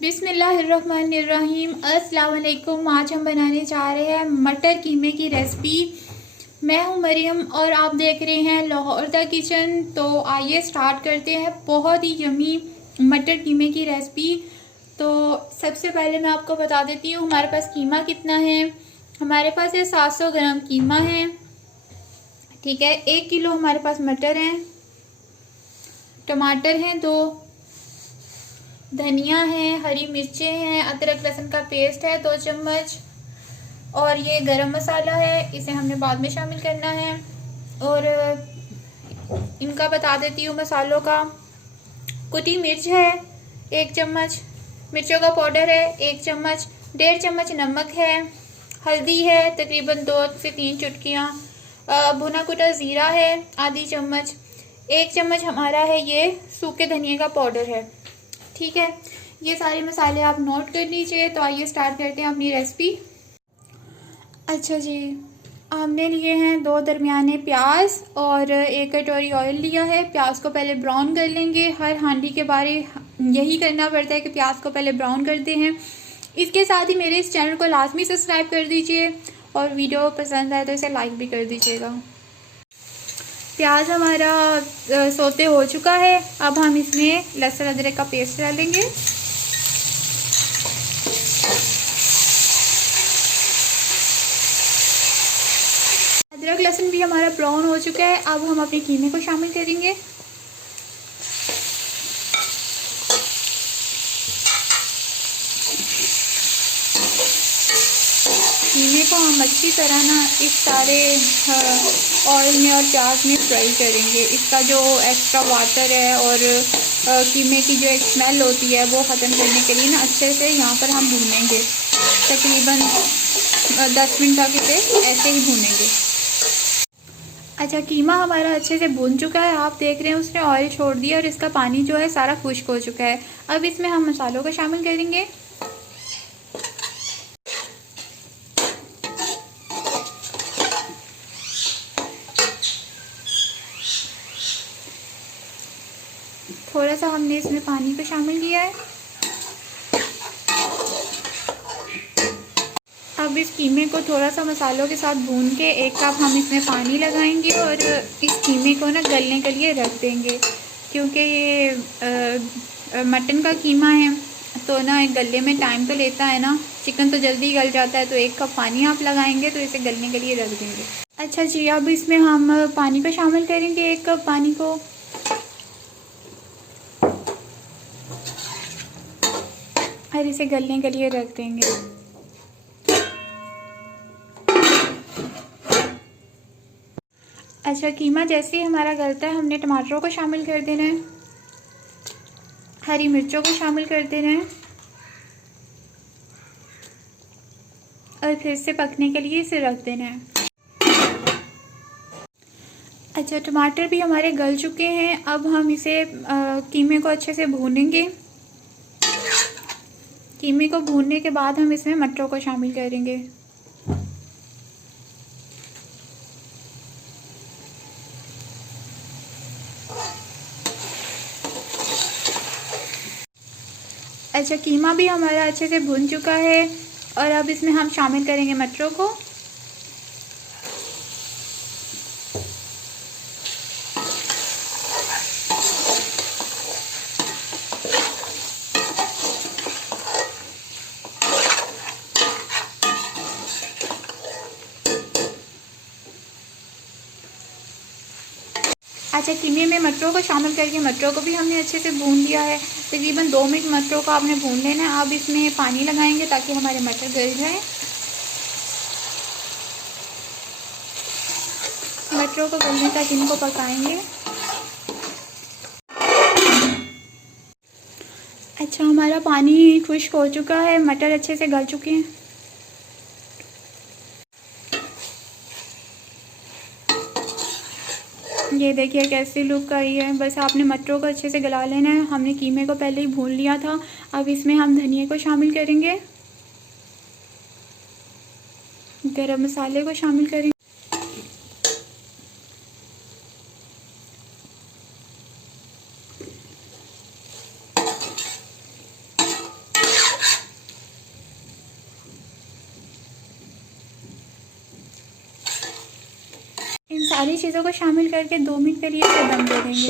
बिस्मिल्लाहिर्रहमानिर्रहीम। अस्सलाम वालेकुम। आज हम बनाने जा रहे हैं मटर कीमे की रेसिपी। मैं हूं मरियम और आप देख रहे हैं लाहौर द किचन। तो आइए स्टार्ट करते हैं बहुत ही यमी मटर कीमे की रेसिपी। तो सबसे पहले मैं आपको बता देती हूँ हमारे पास कीमा कितना है। हमारे पास है 700 ग्राम कीमा है, ठीक है। 1 किलो हमारे पास मटर हैं, टमाटर हैं 2, धनिया है, हरी मिर्चें हैं, अदरक लहसुन का पेस्ट है 2 चम्मच, और ये गरम मसाला है, इसे हमने बाद में शामिल करना है। और इनका बता देती हूँ मसालों का। कुटी मिर्च है 1 चम्मच, मिर्चों का पाउडर है 1 चम्मच, 1.5 चम्मच नमक है, हल्दी है तकरीबन 2 से 3 चुटकियाँ, भुना कुटा ज़ीरा है आधी चम्मच, 1 चम्मच हमारा है ये सूखे धनिए का पाउडर है, ठीक है। ये सारे मसाले आप नोट कर लीजिए। तो आइए स्टार्ट करते हैं अपनी रेसिपी। अच्छा जी, हमने लिए हैं 2 दरमियाने प्याज और 1 कटोरी ऑयल लिया है। प्याज को पहले ब्राउन कर लेंगे। हर हांडी के बारे यही करना पड़ता है कि प्याज को पहले ब्राउन करते हैं। इसके साथ ही मेरे इस चैनल को लाजमी सब्सक्राइब कर दीजिए और वीडियो पसंद आए तो इसे लाइक भी कर दीजिएगा। प्याज हमारा सोते हो चुका है। अब हम इसमें लहसुन अदरक का पेस्ट डालेंगे। अदरक लहसुन भी हमारा ब्राउन हो चुका है। अब हम अपने कीमे को शामिल करेंगे। कीमे को हम अच्छी तरह ना इस सारे ऑयल में और प्याज में फ्राई करेंगे। इसका जो एक्स्ट्रा वाटर है और कीमे की जो एक स्मेल होती है वो ख़त्म करने के लिए ना अच्छे से यहाँ पर हम भूनेंगे। तकरीबन 10 मिनट तक इसे ऐसे ही भूनेंगे। अच्छा, कीमा हमारा अच्छे से भून चुका है। आप देख रहे हैं उसने ऑयल छोड़ दिया और इसका पानी जो है सारा खुश्क हो चुका है। अब इसमें हम मसालों को शामिल करेंगे। थोड़ा सा हमने इसमें पानी को शामिल किया है। अब इस कीमे को थोड़ा सा मसालों के साथ भून के 1 कप हम इसमें पानी लगाएंगे और इस कीमे को ना गलने के लिए रख देंगे। क्योंकि ये मटन का कीमा है तो ना गलने में टाइम तो लेता है ना। चिकन तो जल्दी गल जाता है, तो 1 कप पानी आप लगाएंगे तो इसे गलने के लिए रख देंगे। अच्छा जी, अब इसमें हम पानी को शामिल करेंगे, 1 कप पानी को। और इसे गलने के लिए रख देंगे। अच्छा, कीमा जैसे ही हमारा गलता है हमने टमाटरों को शामिल कर देना है, हरी मिर्चों को शामिल कर देना है और फिर से पकने के लिए इसे रख देना है। अच्छा, टमाटर भी हमारे गल चुके हैं। अब हम इसे कीमे को अच्छे से भूनेंगे। कीमे को भूनने के बाद हम इसमें मटरों को शामिल करेंगे। अच्छा, कीमा भी हमारा अच्छे से भून चुका है और अब इसमें हम शामिल करेंगे मटरों को। अच्छा, कीमे में मटरों को शामिल करके मटरों को भी हमने अच्छे से भून लिया है। तकरीबन 2 मिनट मटरों को आपने भून लेना है। अब इसमें पानी लगाएंगे ताकि हमारे मटर गल जाए। मटरों को गलने तक इनको पकाएंगे। अच्छा, हमारा पानी खुश्क हो चुका है, मटर अच्छे से गल चुके हैं। ये देखिए कैसी लुक आई है। बस आपने मटरों को अच्छे से गला लेना है। हमने कीमे को पहले ही भून लिया था। अब इसमें हम धनिया को शामिल करेंगे, गरम मसाले को शामिल करेंगे, सारी चीज़ों को शामिल करके 2 मिनट के लिए इसे दम दे देंगे।